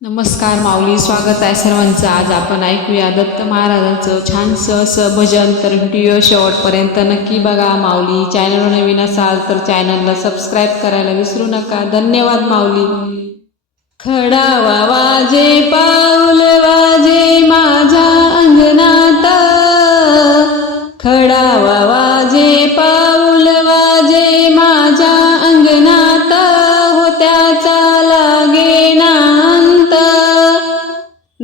नमस्कार माऊली स्वागत आहे सर्वांचं. आज आपण ऐकूया दत्त महाराजांचं छानसं असं भजन. तर व्हिडिओ शेवटपर्यंत नक्की बघा माऊली. चॅनलवर नवीन असाल तर चॅनलला सबस्क्राईब करायला विसरू नका. धन्यवाद माऊली. खडावा वाजे पा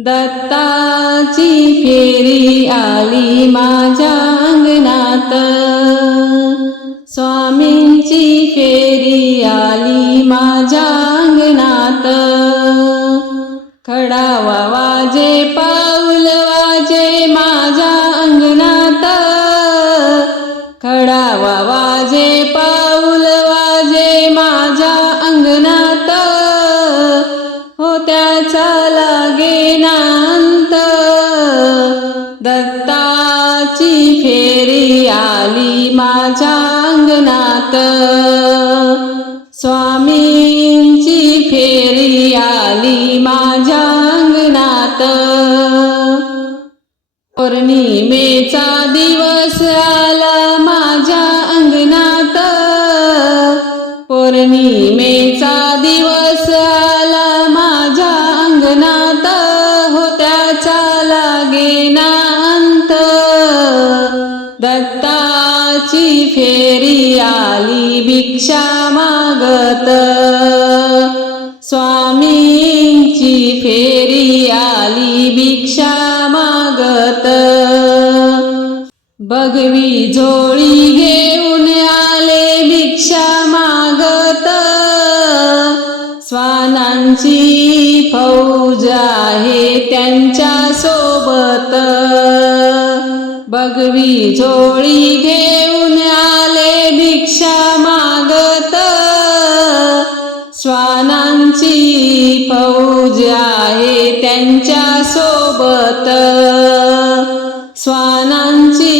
दत्ताची फेरी आली माझ्या अंगणात. स्वामींची फेरी आली माझ्या अंगणात. खडावा वाजे पा माझ्या अंगणात स्वामींची फेर दत्ताची फेरी आली भिक्षा मागत? स्वामींची फेरी आली भिक्षा मागत. बघवी जोळी घेऊन आले भिक्षा मागत. स्वानांची फौज आहे त्यांच्यासोबत. बगवी जोळी घेऊन आले भिक्षा मागत. स्वानांची फौज आहे त्यांच्यासोबत. स्वानांची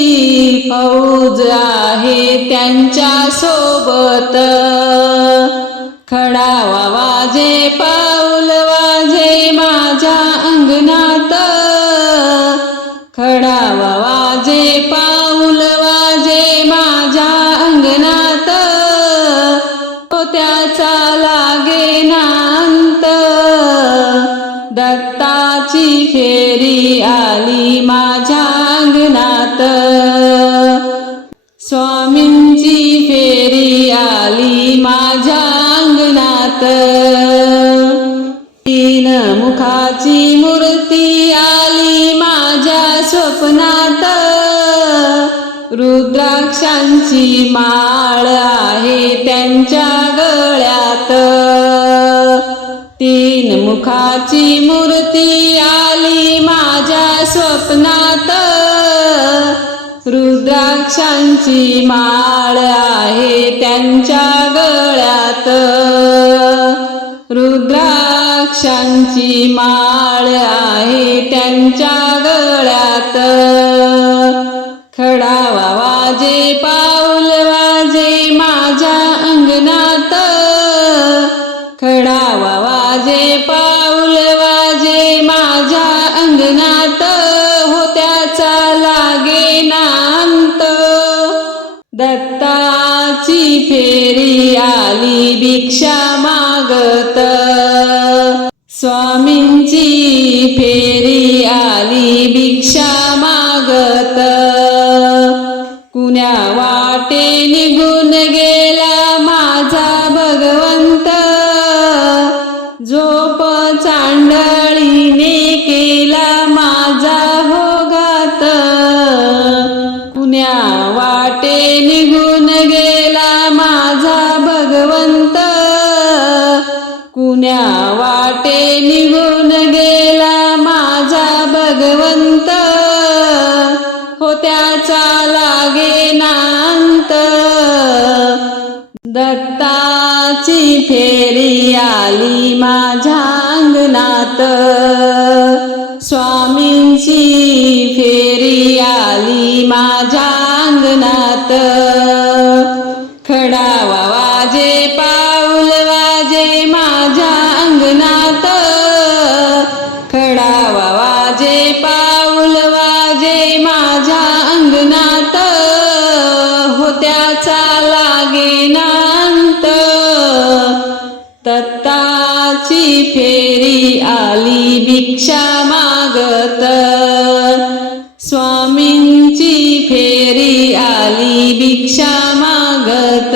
फौज आहे त्यांच्यासोबत. खडावा वाजे पाऊल वाजे माझ्या अंगणात. नांत दत्ताची फेरी आली माझ्या अंगणात. स्वामींची फेरी आली माझ्या अंगणात. तीन मुखाची मूर्ती आली माझ्या स्वप्नात. रुद्राक्षांची माळ आहे त्यांच्या गळ्यात. तीन मुखाची मूर्ती आली माझ्या स्वप्नात. रुद्राक्षांची माळ आहे त्यांच्या गळ्यात. रुद्राक्षांची माळ आहे त्यांच्या गळ्यात. खडावा वाजे दत्ताची फेरी आली भिक्षा मागत. स्वामींची फेरी भगवंत. कुण्या वाटे निघून गेला माझा भगवंत. हो त्याचा लागे नांत. दत्ताची फेरी आली माझ्या अंगणात. स्वामींची फेरी आली माझ्या अंगणात. लागेनांत तत्ताची फेरी आली भिक्षा मागत. स्वामींची फेरी आली भिक्षा मागत.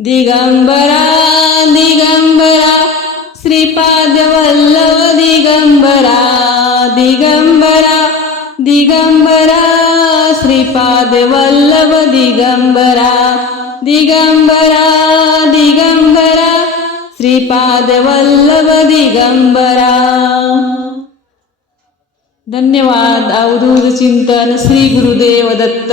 दिगंबरा दिगंबरा श्रीपाद वल्लभ दिगंबरा दिगंबरा दिगंबरा. श्रीपाद वल्लभ दिगंबरा दिगंबरा दिगंबरा श्रीपाद वल्लभ दिगंबरा. धन्यवाद अवधूत चिंतन श्री गुरुदेव दत्त.